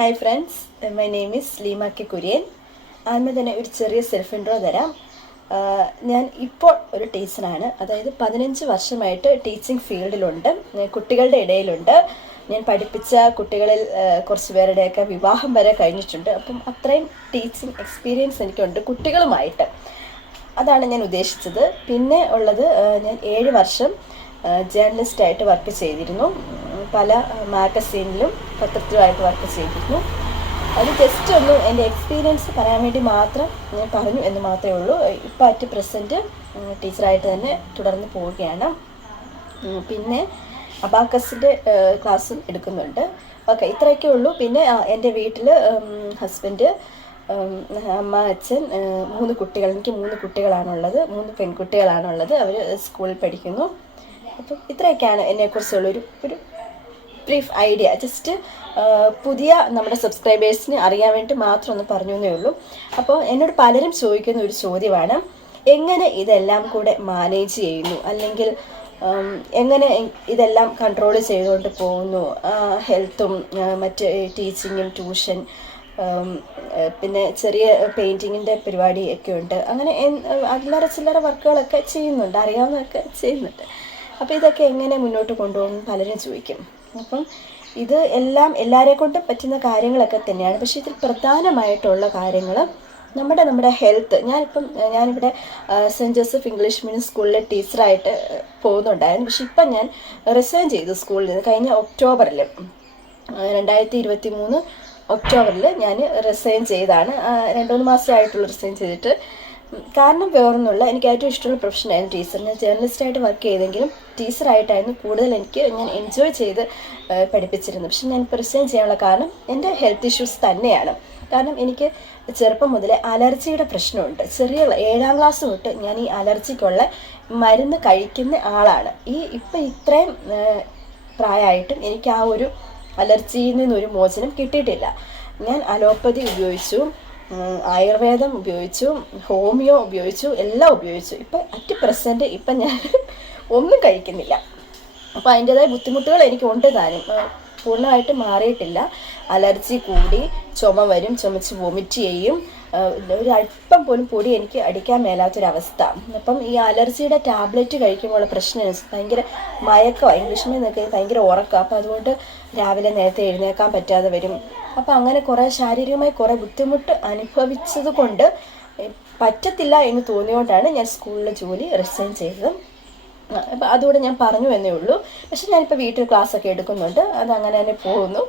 Hi friends my name is Leema K Kurian ആദ്യമേ തന്നെ ഒരു ചെറിയ സെൽഫ് ഇൻട്രോ തരാം. ഞാൻ ഇപ്പോൾ ഒരു ടീച്ചറാണ് അതായത് പതിനഞ്ച് വർഷമായിട്ട് ടീച്ചിങ് ഫീൽഡിലുണ്ട് കുട്ടികളുടെ ഇടയിലുണ്ട്. ഞാൻ പഠിപ്പിച്ച കുട്ടികളിൽ കുറച്ച് പേരുടെയൊക്കെ വിവാഹം വരെ കഴിഞ്ഞിട്ടുണ്ട്. അപ്പം അത്രയും ടീച്ചിങ് എക്സ്പീരിയൻസ് എനിക്കുണ്ട് കുട്ടികളുമായിട്ട്. അതാണ് ഞാൻ ഉദ്ദേശിച്ചത്. പിന്നെ ഉള്ളത് ഞാൻ ഏഴ് വർഷം ജേർണലിസ്റ്റായിട്ട് വർക്ക് ചെയ്തിരുന്നു. പല മാഗസീനിലും പത്രത്തിലുമായിട്ട് വർക്ക് ചെയ്തിരുന്നു. അത് ജസ്റ്റ് ഒന്ന് എന്റെ എക്സ്പീരിയൻസ് പറയാൻ വേണ്ടി മാത്രം ഞാൻ പറഞ്ഞു എന്ന് മാത്രമേ ഉള്ളൂ. ഇപ്പം അറ്റ് പ്രസന്റ് ടീച്ചറായിട്ട് തന്നെ തുടർന്ന് പോവുകയാണ്. പിന്നെ അബാക്കസിന്റെ ക്ലാസ്സും എടുക്കുന്നുണ്ട്. ഓക്കെ ഇത്രയൊക്കെ ഉള്ളൂ. പിന്നെ എന്റെ വീട്ടിൽ ഹസ്ബൻഡ് അമ്മ അച്ഛൻ മൂന്ന് കുട്ടികൾ എനിക്ക് മൂന്ന് കുട്ടികളാണുള്ളത്. മൂന്ന് പെൺകുട്ടികളാണുള്ളത്. അവർ സ്കൂളിൽ പഠിക്കുന്നു. അപ്പം ഇത്രയൊക്കെയാണ് എന്നെക്കുറിച്ചുള്ള ഒരു ഒരു ബ്രീഫ് ഐഡിയ ജസ്റ്റ് പുതിയ നമ്മുടെ സബ്സ്ക്രൈബേഴ്സിന് അറിയാൻ വേണ്ടി മാത്രം ഒന്ന് പറഞ്ഞു എന്നേ ഉള്ളൂ. അപ്പോൾ എന്നോട് പലരും ചോദിക്കുന്ന ഒരു ചോദ്യമാണ് എങ്ങനെ ഇതെല്ലാം കൂടെ മാനേജ് ചെയ്യുന്നു? അല്ലെങ്കിൽ എങ്ങനെ ഇതെല്ലാം കൺട്രോൾ ചെയ്തുകൊണ്ട് പോകുന്നു? ഹെൽത്തും മറ്റ് ടീച്ചിങ്ങും ട്യൂഷൻ പിന്നെ ചെറിയ പെയിന്റിങ്ങിന്റെ പരിപാടി ഒക്കെ ഉണ്ട്. അങ്ങനെ അല്ലറ ചില്ലറ വർക്കുകളൊക്കെ ചെയ്യുന്നുണ്ട്. അറിയാവുന്നതൊക്കെ ചെയ്യുന്നുണ്ട്. അപ്പോൾ ഇതൊക്കെ എങ്ങനെ മുന്നോട്ട് കൊണ്ടുപോകും പലരും ചോദിക്കും. അപ്പം ഇത് എല്ലാം എല്ലാവരെ കൊണ്ടും പറ്റുന്ന കാര്യങ്ങളൊക്കെ തന്നെയാണ്. പക്ഷേ ഇതിൽ പ്രധാനമായിട്ടുള്ള കാര്യങ്ങൾ നമ്മുടെ നമ്മുടെ ഹെൽത്ത്. ഞാനിപ്പം ഞാനിവിടെ സെന്റ് ജോസഫ് ഇംഗ്ലീഷ് മീഡിയം സ്കൂളിലെ ടീച്ചറായിട്ട് പോകുന്നുണ്ടായിരുന്നു. പക്ഷെ ഇപ്പം ഞാൻ റിസൈൻ ചെയ്തു സ്കൂളിൽ നിന്ന് കഴിഞ്ഞ ഒക്ടോബറിൽ രണ്ടായിരത്തി ഇരുപത്തി മൂന്ന് ഒക്ടോബറിൽ ഞാൻ റിസൈൻ ചെയ്താണ്. രണ്ട് മൂന്ന് മാസമായിട്ടുള്ള റിസൈൻ ചെയ്തിട്ട് കാരണം വേറൊന്നുമില്ല. എനിക്ക് ഏറ്റവും ഇഷ്ടമുള്ള പ്രൊഫഷനായിരുന്നു ടീച്ചർ ഞാൻ ജേർണലിസ്റ്റായിട്ട് വർക്ക് ചെയ്തെങ്കിലും ടീച്ചറായിട്ടായിരുന്നു കൂടുതൽ എനിക്ക് ഞാൻ എൻജോയ് ചെയ്ത് പഠിപ്പിച്ചിരുന്നു പഠിപ്പിച്ചിരുന്നത്. പക്ഷെ ഞാൻ റിസൈൻ ചെയ്യാനുള്ള കാരണം എന്റെ ഹെൽത്ത് ഇഷ്യൂസ് തന്നെയാണ്. കാരണം എനിക്ക് ചെറുപ്പം മുതലേ അലർജിയുടെ പ്രശ്നമുണ്ട്. ചെറിയ ഏഴാം ക്ലാസ് തൊട്ട് ഞാൻ ഈ അലർജിക്കുള്ള മരുന്ന് കഴിക്കുന്ന ആളാണ്. ഈ ഇപ്പം ഇത്രയും പ്രായമായിട്ടും എനിക്ക് ആ ഒരു അലർജിയിൽ നിന്നൊരു മോചനം കിട്ടിയിട്ടില്ല. ഞാൻ അലോപ്പതി ഉപയോഗിച്ചു. ആയുർവേദം ഉപയോഗിച്ചു ഹോമിയോ ഉപയോഗിച്ചു എല്ലാം ഉപയോഗിച്ചു. ഇപ്പം അറ്റ് പ്രസന്റ് ഇപ്പം ഞാൻ ഒന്നും കഴിക്കുന്നില്ല. അപ്പോൾ അതിന്റെതായ ബുദ്ധിമുട്ടുകൾ എനിക്കുണ്ട് താനും. പൂർണമായിട്ട് മാറിയിട്ടില്ല. അലർജി കൂടി ചുമ വരും ചുമച്ച് വൊമിറ്റ് ചെയ്യും. ഒരു അല്പം പോലും പൊടി എനിക്ക് അടിക്കാൻ മേലാത്തൊരവസ്ഥ. അപ്പം ഈ അലർജിയുടെ ടാബ്ലറ്റ് കഴിക്കുമ്പോൾ പ്രശ്നം ഭയങ്കര മയക്കം ഇംഗ്ലീഷിൽ നിന്നൊക്കെ ഭയങ്കര ഉറക്കം. അപ്പം അതുകൊണ്ട് രാവിലെ നേരത്തെ എഴുന്നേക്കാൻ പറ്റാതെ വരും. അപ്പം അങ്ങനെ കുറേ ശാരീരികമായി കുറേ ബുദ്ധിമുട്ട് അനുഭവിച്ചത് കൊണ്ട് പറ്റത്തില്ല എന്ന് തോന്നിയോണ്ടാണ് ഞാൻ സ്കൂളിലെ ജോലി റിസൈൻ ചെയ്തത്. അപ്പം അതുകൂടെ ഞാൻ പറഞ്ഞു എന്നേ ഉള്ളൂ. പക്ഷെ ഞാനിപ്പോൾ വീട്ടിൽ ക്ലാസ് ഒക്കെ എടുക്കുന്നുണ്ട്. അത് അങ്ങനെ തന്നെ പോകുന്നു.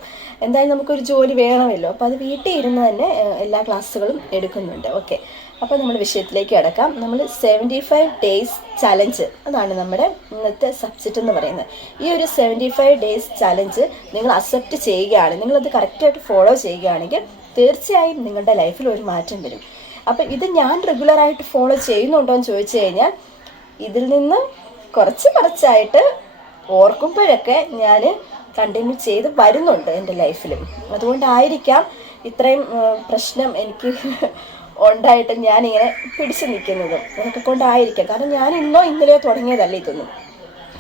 എന്തായാലും നമുക്കൊരു ജോലി വേണമല്ലോ. അപ്പോൾ അത് വീട്ടിൽ ഇരുന്ന് തന്നെ എല്ലാ ക്ലാസ്സുകളും എടുക്കുന്നുണ്ട്. ഓക്കെ. അപ്പോൾ നമ്മൾ വിഷയത്തിലേക്ക് കിടക്കാം. നമ്മൾ സെവന്റി ഫൈവ് ഡേയ്സ് ചലഞ്ച് അതാണ് നമ്മുടെ ഇന്നത്തെ സബ്ജക്റ്റ് എന്ന് പറയുന്നത്. ഈ ഒരു സെവന്റി ഫൈവ് ഡേയ്സ് ചലഞ്ച് നിങ്ങൾ അക്സെപ്റ്റ് ചെയ്യുകയാണ്. നിങ്ങളത് കറക്റ്റായിട്ട് ഫോളോ ചെയ്യുകയാണെങ്കിൽ തീർച്ചയായും നിങ്ങളുടെ ലൈഫിൽ ഒരു മാറ്റം വരും. അപ്പം ഇത് ഞാൻ റെഗുലറായിട്ട് ഫോളോ ചെയ്യുന്നുണ്ടോ എന്ന് ചോദിച്ചു കഴിഞ്ഞാൽ ഇതിൽ നിന്ന് കുറച്ച് കുറച്ചായിട്ട് ഓർക്കുമ്പോഴൊക്കെ ഞാൻ കണ്ടിന്യൂ ചെയ്ത് വരുന്നുണ്ട് എന്റെ ലൈഫിലും അതുകൊണ്ടായിരിക്കാം ഇത്രയും പ്രശ്നം എനിക്ക് ഉണ്ടായിട്ട് ഞാനിങ്ങനെ പിടിച്ചു നിൽക്കുന്നത്. അതൊക്കെ കൊണ്ടായിരിക്കാം. കാരണം ഞാൻ ഇന്നോ ഇന്നലെയോ തുടങ്ങിയതല്ല ഇതൊന്നും.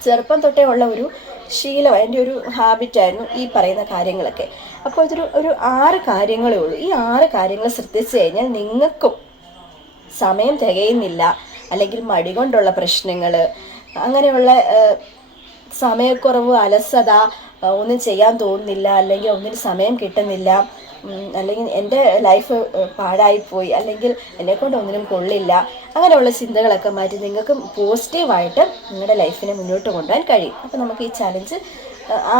ചെറുപ്പം തൊട്ടേ ഉള്ള ഒരു ശീലം എന്റെ ഒരു ഹാബിറ്റായിരുന്നു ഈ പറയുന്ന കാര്യങ്ങളൊക്കെ. അപ്പോൾ ഇതൊരു ഒരു ആറ് കാര്യങ്ങളേ ഉള്ളൂ. ഈ ആറ് കാര്യങ്ങൾ ശ്രദ്ധിച്ചു കഴിഞ്ഞാൽ നിങ്ങൾക്കും സമയം തികയുന്നില്ല. അല്ലെങ്കിൽ മടി കൊണ്ടുള്ള പ്രശ്നങ്ങൾ അങ്ങനെയുള്ള സമയക്കുറവ് അലസത ഒന്നും ചെയ്യാൻ തോന്നുന്നില്ല. അല്ലെങ്കിൽ ഒന്നിന് സമയം കിട്ടുന്നില്ല. അല്ലെങ്കിൽ എന്റെ ലൈഫ് പാടായിപ്പോയി അല്ലെങ്കിൽ എന്നെക്കൊണ്ട് ഒന്നിനും കൊള്ളില്ല അങ്ങനെയുള്ള ചിന്തകളൊക്കെ മാറ്റി നിങ്ങൾക്ക് പോസിറ്റീവായിട്ട് നിങ്ങളുടെ ലൈഫിനെ മുന്നോട്ട് കൊണ്ടുപോകാൻ കഴിയും. അപ്പോൾ നമുക്ക് ഈ ചലഞ്ച്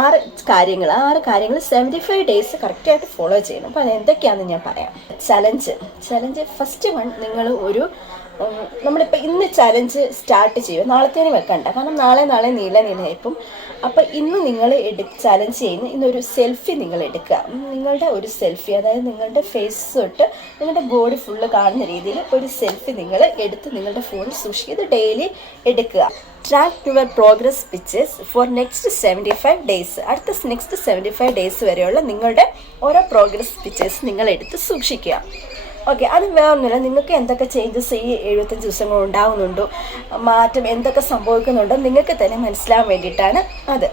ആറ് കാര്യങ്ങൾ ആറ് കാര്യങ്ങൾ സെവന്റി ഫൈവ് ഡേയ്സ് കറക്റ്റായിട്ട് ഫോളോ ചെയ്യണം. അപ്പോൾ അത് എന്തൊക്കെയാണെന്ന് ഞാൻ പറയാം. ചലഞ്ച് ചലഞ്ച് ഫസ്റ്റ് വൺ നിങ്ങൾ ഒരു നമ്മളിപ്പോൾ ഇന്ന് ചലഞ്ച് സ്റ്റാർട്ട് ചെയ്യും നാളത്തേന് വെക്കണ്ട. കാരണം നാളെ നാളെ നീല നീലയായിപ്പം അപ്പോൾ ഇന്ന് നിങ്ങൾ എടു ചലഞ്ച് ചെയ്യുന്ന ഇന്നൊരു സെൽഫി നിങ്ങൾ എടുക്കുക. നിങ്ങളുടെ ഒരു സെൽഫി അതായത് നിങ്ങളുടെ ഫേസ് തൊട്ട് നിങ്ങളുടെ ബോഡി ഫുള്ള് കാണുന്ന രീതിയിൽ ഒരു സെൽഫി നിങ്ങൾ എടുത്ത് നിങ്ങളുടെ ഫോൺ സൂക്ഷിക്കുക. ഇത് ഡെയിലി എടുക്കുക. Track your progress pictures for next seventy five days അടുത്ത നെക്സ്റ്റ് സെവന്റി ഫൈവ് ഡേയ്സ് വരെയുള്ള നിങ്ങളുടെ ഓരോ പ്രോഗ്രസ് പിക്ചേഴ്സ് നിങ്ങൾ എടുത്ത് സൂക്ഷിക്കുക. ഓക്കെ അത് വേറൊന്നുമില്ല. നിങ്ങൾക്ക് എന്തൊക്കെ ചേഞ്ചസ് ഈ എഴുപത്തഞ്ച് ദിവസങ്ങൾ ഉണ്ടാകുന്നുണ്ടോ മാറ്റം എന്തൊക്കെ സംഭവിക്കുന്നുണ്ടോ? നിങ്ങൾക്ക് തന്നെ മനസ്സിലാവാൻ വേണ്ടിയിട്ടാണ് അത്.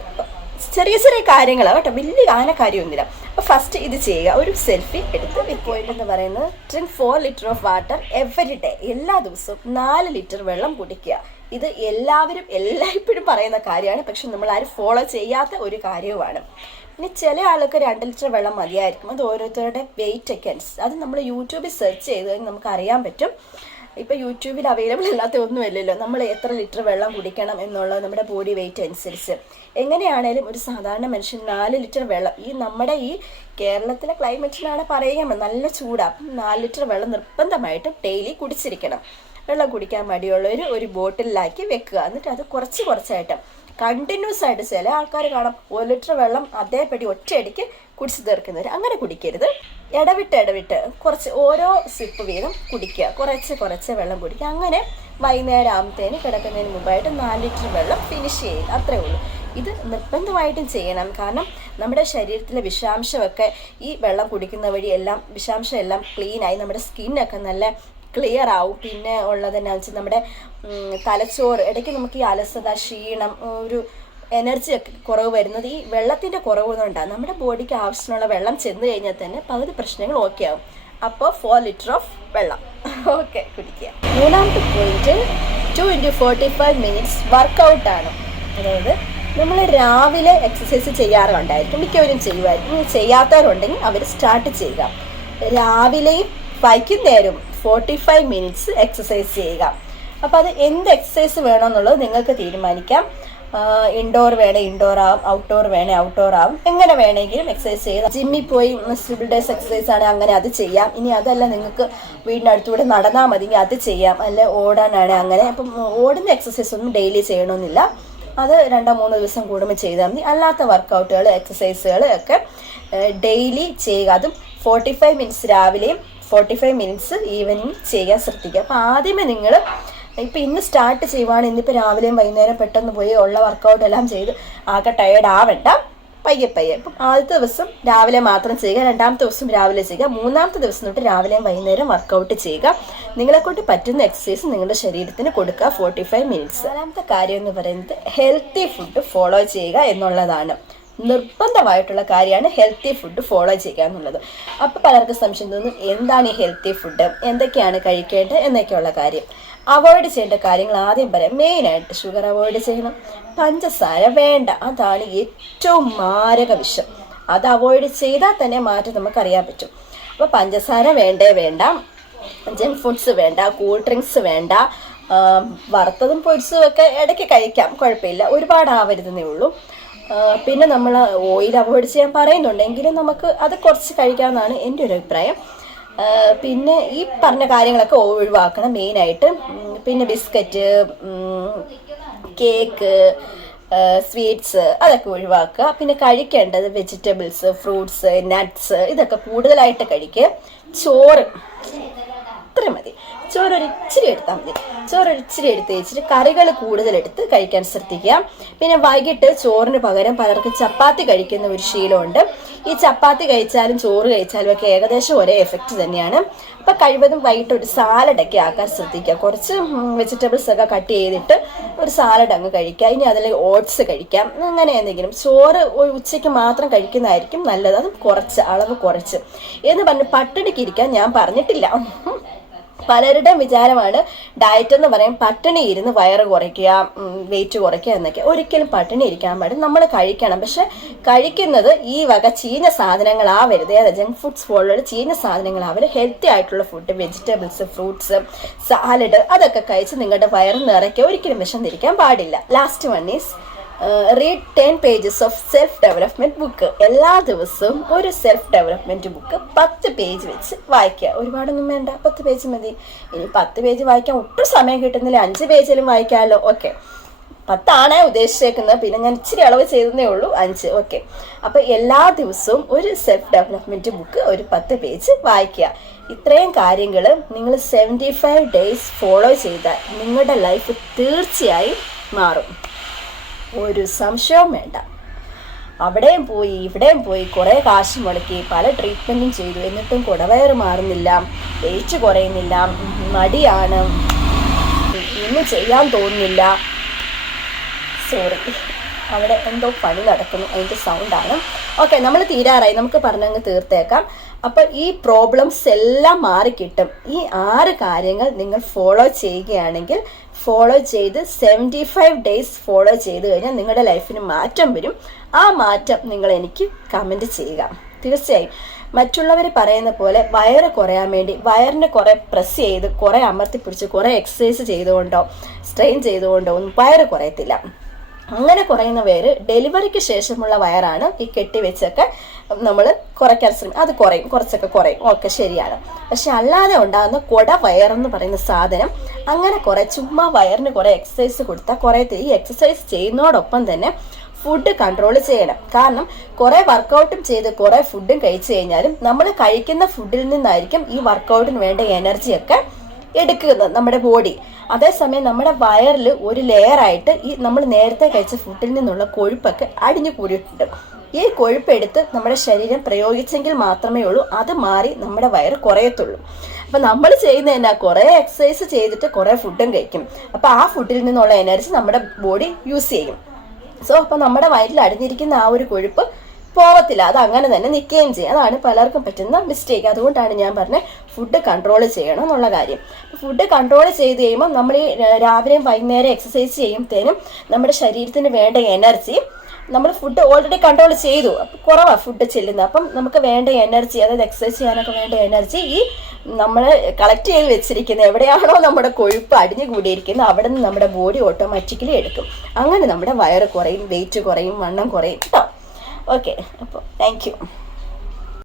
ചെറിയ ചെറിയ കാര്യങ്ങളാണ് കേട്ടോ. വലിയ ആന കാര്യമൊന്നുമില്ല. അപ്പോൾ ഫസ്റ്റ് ഇത് ചെയ്യുക. ഒരു സെൽഫി എടുത്ത് പോയിന്റ് എന്ന് പറയുന്നത് drink four litre of water every day എല്ലാ ദിവസവും നാല് ലിറ്റർ വെള്ളം കുടിക്കുക. ഇത് എല്ലാവരും എല്ലായ്പ്പോഴും പറയുന്ന കാര്യമാണ്. പക്ഷെ നമ്മൾ ആരും ഫോളോ ചെയ്യാത്ത ഒരു കാര്യവുമാണ്. ഇനി ചില ആൾക്ക് രണ്ട് ലിറ്റർ വെള്ളം മതിയായിരിക്കും. അത് ഓരോരുത്തരുടെ വെയിറ്റ് ഒക്കെ അനുസരിച്ച് അത് നമ്മൾ യൂട്യൂബിൽ സെർച്ച് ചെയ്ത് നമുക്ക് അറിയാൻ പറ്റും. ഇപ്പോൾ യൂട്യൂബിൽ അവൈലബിൾ അല്ലാത്ത ഒന്നുമില്ലല്ലോ. നമ്മൾ എത്ര ലിറ്റർ വെള്ളം കുടിക്കണം എന്നുള്ളത് നമ്മുടെ ബോഡി വെയിറ്റ് അനുസരിച്ച്. എങ്ങനെയാണേലും ഒരു സാധാരണ മനുഷ്യൻ നാല് ലിറ്റർ വെള്ളം ഈ നമ്മുടെ ഈ കേരളത്തിലെ ക്ലൈമറ്റിലാണ് പറയുക നല്ല ചൂടാണ് അപ്പം നാല് ലിറ്റർ വെള്ളം നിർബന്ധമായിട്ടും ഡെയിലി കുടിച്ചിരിക്കണം. വെള്ളം കുടിക്കാൻ മടിയുള്ളവർ ഒരു ബോട്ടിലാക്കി വെക്കുക. എന്നിട്ട് അത് കുറച്ച് കുറച്ചായിട്ട് കണ്ടിന്യൂസ് ആയിട്ട് ചില ആൾക്കാർ കാണാം. ഒരു ലിറ്റർ വെള്ളം അതേപടി ഒറ്റയടിക്ക് കുടിച്ചു തീർക്കുന്നവർ അങ്ങനെ കുടിക്കരുത്. ഇടവിട്ട് ഇടവിട്ട് കുറച്ച് ഓരോ സിപ്പ് വീതം കുടിക്കുക. കുറച്ച് കുറച്ച് വെള്ളം കുടിക്കുക. അങ്ങനെ വൈകുന്നേരം ആകുമ്പത്തേന് കിടക്കുന്നതിന് മുമ്പായിട്ട് നാല് ലിറ്റർ വെള്ളം ഫിനിഷ് ചെയ്യുക. അത്രേ ഉള്ളൂ. ഇത് നിർബന്ധമായിട്ടും ചെയ്യണം. കാരണം നമ്മുടെ ശരീരത്തിലെ വിഷാംശമൊക്കെ ഈ വെള്ളം കുടിക്കുന്ന വഴി എല്ലാം വിഷാംശം എല്ലാം ക്ലീനായി നമ്മുടെ സ്കിന്നൊക്കെ നല്ല ക്ലിയർ ആവും. പിന്നെ ഉള്ളത് എന്നാന്ന് വെച്ചാൽ നമ്മുടെ തലച്ചോറ് ഇടയ്ക്ക് നമുക്ക് ഈ അലസത ക്ഷീണം ഒരു എനർജി ഒക്കെ കുറവ് വരുന്നത് ഈ വെള്ളത്തിന്റെ കുറവ് കൊണ്ടാണ് നമ്മുടെ ബോഡിക്ക് ആവശ്യമുള്ള വെള്ളം ചെന്ന് കഴിഞ്ഞാൽ തന്നെ പകുതി പ്രശ്നങ്ങൾ ഓക്കെ ആവും. അപ്പോൾ ഫോർ ലിറ്റർ ഓഫ് വെള്ളം. ഓക്കെ കുടിക്കുക. മൂന്നാമത്തെ point two into forty five minutes വർക്കൗട്ടാണ് അതായത് നമ്മൾ രാവിലെ എക്സസൈസ് ചെയ്യാറുണ്ടായിരിക്കും. മിക്കവരും ചെയ്യുമായിരിക്കും ചെയ്യാത്തവരുണ്ടെങ്കിൽ അവർ സ്റ്റാർട്ട് ചെയ്യുക. രാവിലെയും വൈകുന്നേരവും ഫോർട്ടി ഫൈവ് മിനിറ്റ്സ് എക്സസൈസ് ചെയ്യുക. അപ്പോൾ അത് എന്ത് എക്സസൈസ് വേണമെന്നുള്ളത് നിങ്ങൾക്ക് തീരുമാനിക്കാം. ഇൻഡോർ വേണേ ഇൻഡോർ ആവും ഔട്ട്ഡോർ വേണേ ഔട്ട്ഡോർ ആവും എങ്ങനെ വേണമെങ്കിലും എക്സസൈസ് ചെയ്യുക ജിമ്മിൽ പോയി സിബിൾ ഡേസ് എക്സസൈസ് ആണ് അങ്ങനെ അത് ചെയ്യാം. ഇനി അതല്ല നിങ്ങൾക്ക് വീടിന്റെ അടുത്തൂടെ നടന്നാൽ മതി അത് ചെയ്യാം. അല്ലെ ഓടാനാണ് അങ്ങനെ. അപ്പം ഓടുന്ന എക്സസൈസ് ഒന്നും ഡെയിലി ചെയ്യണമെന്നില്ല. അത് രണ്ടോ മൂന്നോ ദിവസം കൂടുമ്പോൾ ചെയ്താൽ മതി. അല്ലാത്ത വർക്കൗട്ടുകൾ എക്സസൈസുകൾ ഒക്കെ ഡെയിലി ചെയ്യുക. അതും ഫോർട്ടി ഫൈവ് മിനിറ്റ്സ് രാവിലെയും ഫോർട്ടി ഫൈവ് മിനിറ്റ്സ് ഈവനിങ് ചെയ്യാൻ ശ്രദ്ധിക്കുക. അപ്പോൾ ആദ്യമേ നിങ്ങൾ ഇപ്പം ഇന്ന് സ്റ്റാർട്ട് ചെയ്യുവാണ്. ഇന്നിപ്പോൾ രാവിലെയും വൈകുന്നേരം പെട്ടെന്ന് പോയി ഉള്ള വർക്കൗട്ട് എല്ലാം ചെയ്ത് ആകെ ടയേർഡ് ആവണ്ട. പയ്യെ പയ്യെ. ഇപ്പം ആദ്യത്തെ ദിവസം രാവിലെ മാത്രം ചെയ്യുക. രണ്ടാമത്തെ ദിവസം രാവിലെ ചെയ്യുക. മൂന്നാമത്തെ ദിവസം തൊട്ട് രാവിലെയും വൈകുന്നേരം വർക്കൗട്ട് ചെയ്യുക. നിങ്ങളെ കൊണ്ട് പറ്റുന്ന എക്സസൈസ് നിങ്ങളുടെ ശരീരത്തിന് കൊടുക്കുക. ഫോർട്ടി ഫൈവ് മിനിറ്റ്സ് നാലാമത്തെ കാര്യം എന്ന് പറയുന്നത് ഹെൽത്തി ഫുഡ് ഫോളോ ചെയ്യുക എന്നുള്ളതാണ്. നിർബന്ധമായിട്ടുള്ള കാര്യമാണ് ഹെൽത്തി ഫുഡ് ഫോളോ ചെയ്യുക എന്നുള്ളത്. അപ്പോൾ പലർക്കും സംശയം തോന്നും എന്താണ് ഈ ഹെൽത്തി ഫുഡ് എന്തൊക്കെയാണ് കഴിക്കേണ്ടത് എന്നൊക്കെയുള്ള കാര്യം. അവോയ്ഡ് ചെയ്യേണ്ട കാര്യങ്ങൾ ആദ്യം പറയാം. മെയിനായിട്ട് ഷുഗർ അവോയ്ഡ് ചെയ്യണം. പഞ്ചസാര വേണ്ട. അതാണ് ഏറ്റവും മാരക വിഷം. അത് അവോയ്ഡ് ചെയ്താൽ തന്നെ മാറ്റം നമുക്കറിയാൻ പറ്റും. അപ്പോൾ പഞ്ചസാര വേണ്ടേ വേണ്ട. ജങ്ക് ഫുഡ്സ് വേണ്ട കൂൾ ഡ്രിങ്ക്സ് വേണ്ട. വറുത്തതും പൊരിച്ചതും ഒക്കെ ഇടയ്ക്ക് കഴിക്കാം. കുഴപ്പമില്ല. ഒരുപാട് ആവരുതെന്നേ ഉള്ളൂ. പിന്നെ നമ്മൾ ഓയിൽ അവോയ്ഡ് ചെയ്യാൻ പറയുന്നുണ്ട്. എങ്കിലും നമുക്ക് അത് കുറച്ച് കഴിക്കാമെന്നാണ് എന്റെ ഒരു അഭിപ്രായം. പിന്നെ ഈ പറഞ്ഞ കാര്യങ്ങളൊക്കെ ഒഴിവാക്കണം മെയിനായിട്ട്. പിന്നെ ബിസ്ക്കറ്റ് കേക്ക് സ്വീറ്റ്സ് അതൊക്കെ ഒഴിവാക്കുക. പിന്നെ കഴിക്കേണ്ടത് വെജിറ്റബിൾസ് ഫ്രൂട്ട്സ് നട്ട്സ് ഇതൊക്കെ കൂടുതലായിട്ട് കഴിക്കുക. ചോറ് അത്ര മതി. ചോറ് ഒരു ഇച്ചിരി എടുത്താൽ മതി. ചോറ് ഒരു ഇച്ചിരി എടുത്ത് വെച്ചിട്ട് കറികൾ കൂടുതലെടുത്ത് കഴിക്കാൻ ശ്രദ്ധിക്കുക. പിന്നെ വൈകിട്ട് ചോറിന് പകരം പലർക്കും ചപ്പാത്തി കഴിക്കുന്ന ഒരു ശീലമുണ്ട്. ഈ ചപ്പാത്തി കഴിച്ചാലും ചോറ് കഴിച്ചാലും ഒക്കെ ഏകദേശം ഒരേ എഫക്റ്റ് തന്നെയാണ്. അപ്പം കഴിവതും വൈകിട്ട് ഒരു സാലഡൊക്കെ ആക്കാൻ ശ്രദ്ധിക്കുക. കുറച്ച് വെജിറ്റബിൾസ് ഒക്കെ കട്ട് ചെയ്തിട്ട് ഒരു സാലഡ് അങ്ങ് കഴിക്കുക. ഇനി അതിൽ ഓട്സ് കഴിക്കാം. അങ്ങനെ എന്തെങ്കിലും. ചോറ് ഉച്ചയ്ക്ക് മാത്രം കഴിക്കുന്നതായിരിക്കും നല്ലത്. അത് കുറച്ച് അളവ് കുറച്ച്. എന്ന് പറഞ്ഞ് പട്ടിണിക്ക് ഇരിക്കാൻ ഞാൻ പറഞ്ഞിട്ടില്ല. പലരുടെയും വിചാരമാണ് ഡയറ്റ് എന്ന് പറയും പട്ടിണി ഇരുന്ന് വയറ് കുറയ്ക്കുക വെയിറ്റ് കുറയ്ക്കുക എന്നൊക്കെ. ഒരിക്കലും പട്ടിണി ഇരിക്കാൻ പാടില്ല. നമ്മൾ കഴിക്കണം. പക്ഷെ കഴിക്കുന്നത് ഈ വക ചീഞ്ഞ സാധനങ്ങളാവരുത്. അതായത് ജങ്ക് ഫുഡ്സ് പോലുള്ള ചീഞ്ഞ സാധനങ്ങളാവരുത്. ഹെൽത്തി ആയിട്ടുള്ള ഫുഡ് വെജിറ്റബിൾസ് ഫ്രൂട്ട്സ് സാലഡ് അതൊക്കെ കഴിച്ച് നിങ്ങളുടെ വയറ് നിറയ്ക്കുക ഒരിക്കലും വിഷം തിരിക്കാൻ പാടില്ല. Last one is read ten pages of self development book എല്ലാ ദിവസവും ഒരു സെൽഫ് ഡെവലപ്മെന്റ് ബുക്ക് പത്ത് പേജ് വെച്ച് വായിക്കുക. ഒരുപാടൊന്നും വേണ്ട പത്ത് പേജ് മതി. ഇനി പത്ത് പേജ് വായിക്കാൻ ഒട്ടും സമയം കിട്ടുന്നില്ല. അഞ്ച് പേജിലും വായിക്കാമല്ലോ ഓക്കെ പത്താണ് ഉദ്ദേശിച്ചേക്കുന്നത്. പിന്നെ ഞാൻ ഇച്ചിരി അളവ് ചെയ്തതേ ഉള്ളൂ. അഞ്ച്. ഓക്കെ അപ്പോൾ എല്ലാ ദിവസവും ഒരു സെൽഫ് ഡെവലപ്മെന്റ് ബുക്ക് ഒരു പത്ത് പേജ് വായിക്കുക. ഇത്രയും കാര്യങ്ങൾ നിങ്ങൾ സെവന്റി ഫൈവ് ഡേയ്സ് ഫോളോ ചെയ്താൽ നിങ്ങളുടെ ലൈഫ് തീർച്ചയായും മാറും. ഒരു സംശയവും വേണ്ട. അവിടെയും പോയി ഇവിടെയും പോയി കുറേ കാശ് മുടക്കി പല ട്രീറ്റ്മെന്റും ചെയ്തു. എന്നിട്ടും കുടവയറ് മാറുന്നില്ല. വെയിറ്റ് കുറയുന്നില്ല. മടിയാണ്. ഒന്നും ചെയ്യാൻ തോന്നുന്നില്ല. സോറി അവിടെ എന്തോ പണി നടക്കുന്നു. അതിന്റെ സൗണ്ടാണ് ഓക്കെ നമ്മൾ തീരാറായി. നമുക്ക് പറഞ്ഞങ്ങ് തീർത്തേക്കാം. അപ്പോൾ ഈ പ്രോബ്ലംസ് എല്ലാം മാറിക്കിട്ടും. ഈ ആറ് കാര്യങ്ങൾ നിങ്ങൾ ഫോളോ ചെയ്യുകയാണെങ്കിൽ ഫോളോ ചെയ്ത് സെവന്റി ഫൈവ് ഡേയ്സ് ഫോളോ ചെയ്ത് കഴിഞ്ഞാൽ നിങ്ങളുടെ ലൈഫിന് മാറ്റം വരും. ആ മാറ്റം നിങ്ങൾ എനിക്ക് കമന്റ് ചെയ്യുക. തീർച്ചയായും. മറ്റുള്ളവർ പറയുന്ന പോലെ വയറ് കുറയാൻ വേണ്ടി വയറിനെ കുറേ പ്രസ് ചെയ്ത് കുറേ അമർത്തി പിടിച്ച് കുറേ എക്സസൈസ് ചെയ്തുകൊണ്ടോ സ്ട്രെയിൻ ചെയ്തുകൊണ്ടോ ഒന്നും വയറ് കുറയത്തില്ല. അങ്ങനെ കുറയുന്ന വയറ് ഡെലിവറിക്ക് ശേഷമുള്ള വയറാണ് ഈ കെട്ടിവെച്ചൊക്കെ നമ്മൾ കുറയ്ക്കാൻ ശ്രമിക്കും അത് കുറയും കുറച്ചൊക്കെ കുറയും. ഓക്കെ ശരിയാണ്. പക്ഷെ അല്ലാതെ ഉണ്ടാകുന്ന കൊട വയറെന്ന് പറയുന്ന സാധനം അങ്ങനെ കുറെ ചുമ്മാ വയറിന് കുറെ എക്സസൈസ് കൊടുത്താൽ കുറേ ഈ എക്സസൈസ് ചെയ്യുന്നതോടൊപ്പം തന്നെ ഫുഡ് കൺട്രോൾ ചെയ്യണം. കാരണം കുറെ വർക്കൗട്ടും ചെയ്ത് കുറെ ഫുഡും കഴിച്ചു കഴിഞ്ഞാലും നമ്മൾ കഴിക്കുന്ന ഫുഡിൽ നിന്നായിരിക്കും ഈ വർക്കൗട്ടിന് വേണ്ട എനർജിയൊക്കെ എടുക്കുന്നത് നമ്മുടെ ബോഡി അതേസമയം നമ്മുടെ വയറിൽ ഒരു ലെയറായിട്ട് ഈ നമ്മൾ നേരത്തെ കഴിച്ച ഫുഡിൽ നിന്നുള്ള കൊഴുപ്പൊക്കെ അടിഞ്ഞു കൂടിയിട്ടുണ്ട്. ഈ കൊഴുപ്പെടുത്ത് നമ്മുടെ ശരീരം പ്രയോഗിച്ചെങ്കിൽ മാത്രമേ ഉള്ളൂ. അത് മാറി നമ്മുടെ വയറ് കുറയത്തുള്ളൂ. അപ്പൊ നമ്മൾ ചെയ്യുന്ന കുറേ എക്സസൈസ് ചെയ്തിട്ട് കുറേ ഫുഡും കഴിക്കും. അപ്പൊ ആ ഫുഡിൽ നിന്നുള്ള എനർജി നമ്മുടെ ബോഡി യൂസ് ചെയ്യും. സോ അപ്പൊ നമ്മുടെ വയറ്റിൽ അടിഞ്ഞിരിക്കുന്ന ആ ഒരു കൊഴുപ്പ് പോവത്തില്ല. അത് അങ്ങനെ തന്നെ നിൽക്കുകയും ചെയ്യും. അതാണ് പലർക്കും പറ്റുന്ന മിസ്റ്റേക്ക് അതുകൊണ്ടാണ് ഞാൻ പറഞ്ഞത് ഫുഡ് കൺട്രോൾ ചെയ്യണം എന്നുള്ള കാര്യം. ഫുഡ് കൺട്രോൾ ചെയ്ത് കഴിയുമ്പോൾ നമ്മൾ ഈ രാവിലെയും വൈകുന്നേരം എക്സസൈസ് ചെയ്യുമ്പോഴത്തേനും നമ്മുടെ ശരീരത്തിന് വേണ്ട എനർജി നമ്മൾ ഫുഡ് ഓൾറെഡി കൺട്രോൾ ചെയ്തു. അപ്പം കുറവാണ് ഫുഡ് ചെല്ലുന്നത്. അപ്പം നമുക്ക് വേണ്ട എനർജി അതായത് എക്സസൈസ് ചെയ്യാനൊക്കെ വേണ്ട എനർജി ഈ നമ്മൾ കളക്ട് ചെയ്ത് വെച്ചിരിക്കുന്നത് എവിടെയാണോ നമ്മുടെ കൊഴുപ്പ് അടിഞ്ഞു കൂടിയിരിക്കുന്നത്. അവിടെ നിന്ന് നമ്മുടെ ബോഡി ഓട്ടോമാറ്റിക്കലി എടുക്കും. അങ്ങനെ നമ്മുടെ വയറ് കുറയും വെയിറ്റ് കുറയും വണ്ണം കുറയും. കേട്ടോ ഓക്കെ അപ്പോൾ താങ്ക് യു